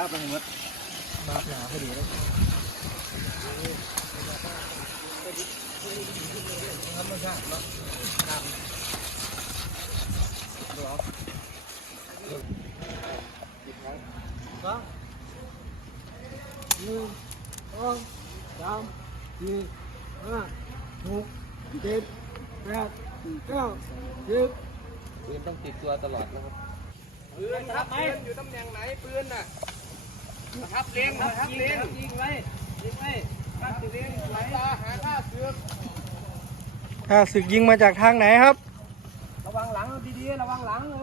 ป้าไปหมดมาหนาพอดีเลยธรรมชาติเนาะครับดูเอาอีกครั้งสองหนึ่งสองสามสี่ห้าหกเจ็ดแปดเก้าสิบปืนต้องติดตัวตลอดนะครับปืนครับปืนอยู่ตำแหน่งไหนปืนน่ะ ครับเลี้ยงครับเลี้ยงยิงไว้ยิงไว้ครับเลี้ยงไหลตาหาข้าศึกข้าศึกยิงมาจากทางไหนครับ ระวังหลังดีๆระวังหลังเอ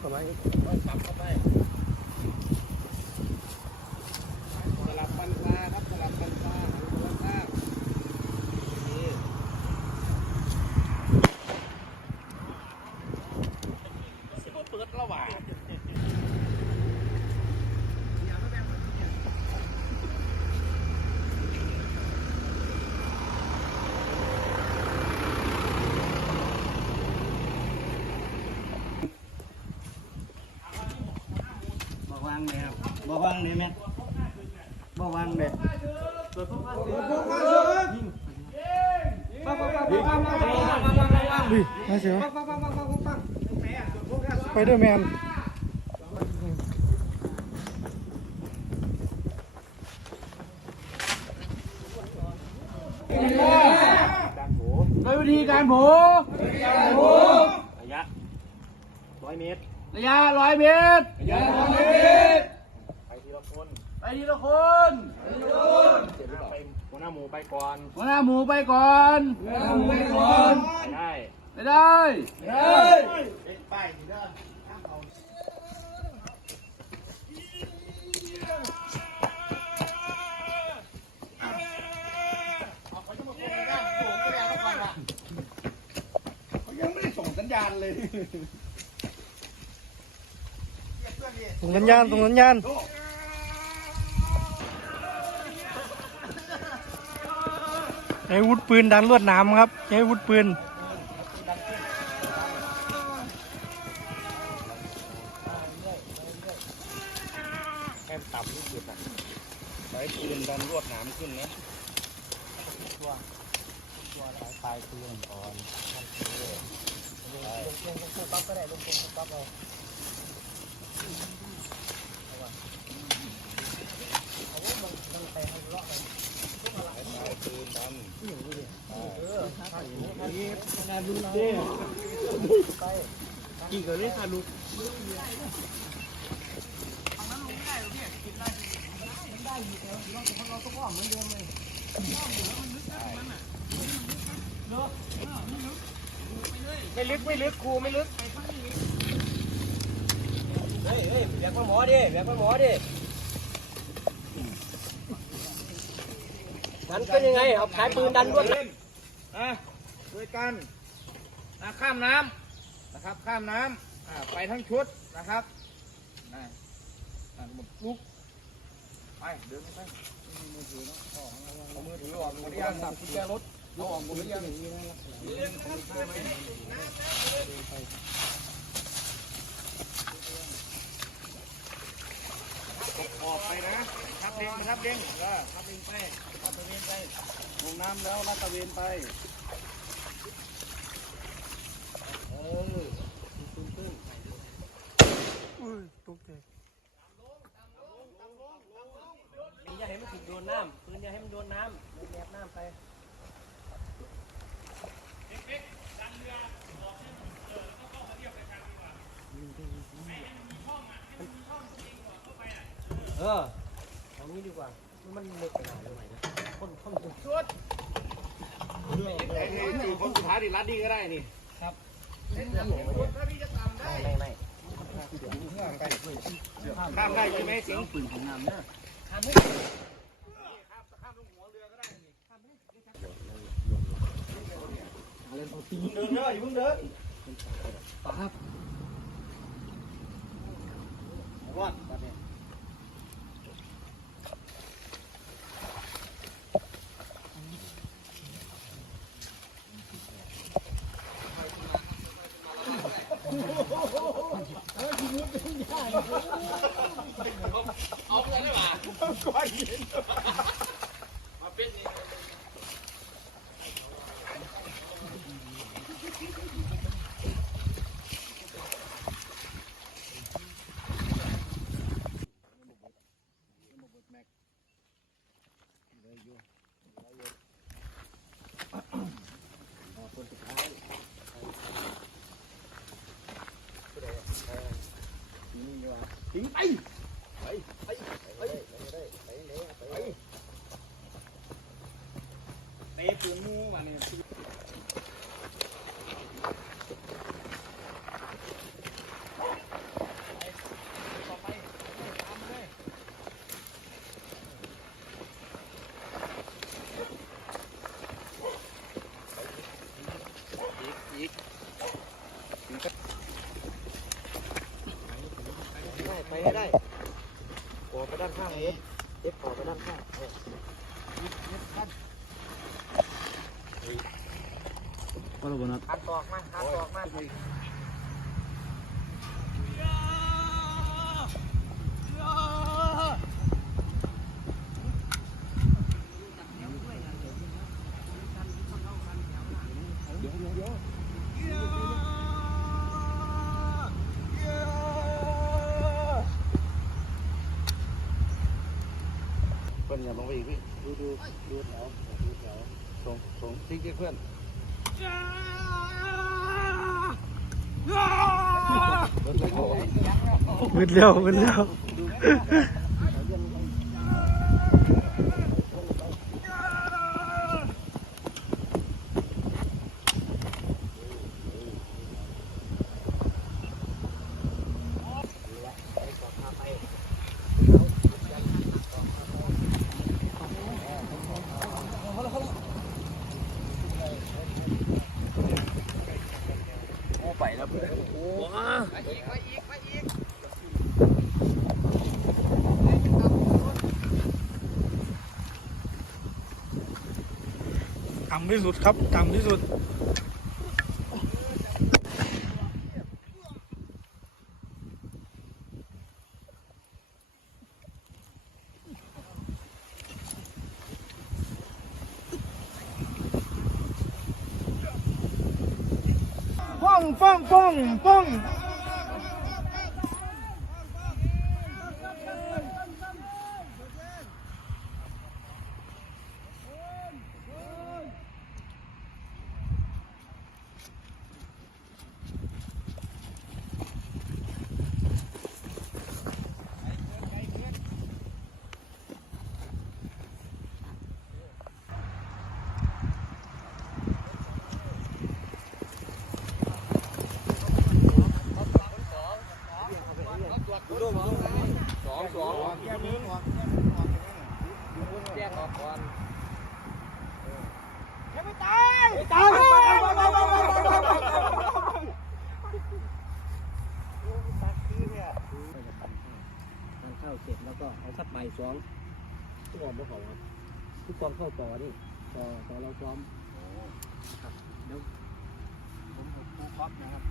เอฟเข้ามาจับเข้าไปสลับปันปลาครับสลับปันปลาหันคนละข้างนี่เปิดระหว่าง บ่วางเลยครับบ่ วางเลยแม่บ่วางเลยมาเสียไปเดอร์แมนโดยวิธีการโผระยะร้อยเมตร ระยะร้อยเมตร ระยะร้อยเมตร ไปทีละคน ไป ทีละคนไปหัวหน้าหมูไปก่อนหัวหน้าหมูไปก่อนหัวหน้าหมูไปก่อนไปได้ไปได้ไปได้ยังไม่ได้ส่งสัญญาณเลยส่งสัญญาณส่งสัญญาณ ช้วุธปืนดันลวดหนามครับ ใช้วุธปืน แค่ต่ำที่สุดอะใช้ปืนดันลวดหนามขึ้นนะตัวตัวสายปลายปืนอ่อนลงลงลงปั๊บก็ได้ลงลงปั๊บเอา กี่ก็เลยค่ะลูกไม่ลึกไม่ลึกครูไม่ลึกเฮ้ยเฮ้ยเรียกว่าหมอดิเรียกว่าหมอดิมันเป็นยังไงเอาขายปืนดันด้วย อะด้วยกันอะข้ามน้ำนะครับ ข้ามน้ำอะไปทั้งชุดนะครับอะอะหมดลุกไปเดินไปมีมือถือเนาะเอามือถือออกหมดหรือยังกุญแจรถเอาออกหมดหรือยังออกไปนะทับเด้งมาทับเด้งเออทับเด้งไปทับตะเวนไปลงน้ำแล้วลาดตะเวนไป เออตุ้นตุ้น อย่าให้มันถึงโดนน้ำปืนอย่า ให้มันโดนน้ำมันแนบน้ำไปเออเอางี้ดีกว่า มันเล็กไปหน่อยเลยนะคนคนจุดชุดไอ้นี่คนสุดท้ายดิรัดดีก็ได้นี่ไม่ไม่ข้ามได้ใช่ไหมเสียงปืนของน้ำเนี่ยทำให้เดิ นเด้ออย่าเพิ่งเดินปั๊บรอดตอนนี้ทิ้งไปไปไปไปไปไปเตะปืนมูมาเนี่ย ได้ไปให้ได้ออไปด้านข้างเอฟเอฟออไปด้านข้างเออ ก็ระเบิดนะหันตอกมาหันตอกมาเพื่อนอย่าลงไปอีกพี่ดูดูดูแถวดูแถว ส่งส่งทิ้งเพื่อนมืดเร็วมืดเร็ว โอ้ไปแล้วเพื่อนโอ้ ต่ำที่สุดครับ ต่ำที่สุด ป้องป้องป้องป้อง สองทุกกองพวกเขาครับทุกกองเข้าต่อนี่ต่อต่อเราซ้อมครับเดี๋ยวผมกับครูครอบนะครับ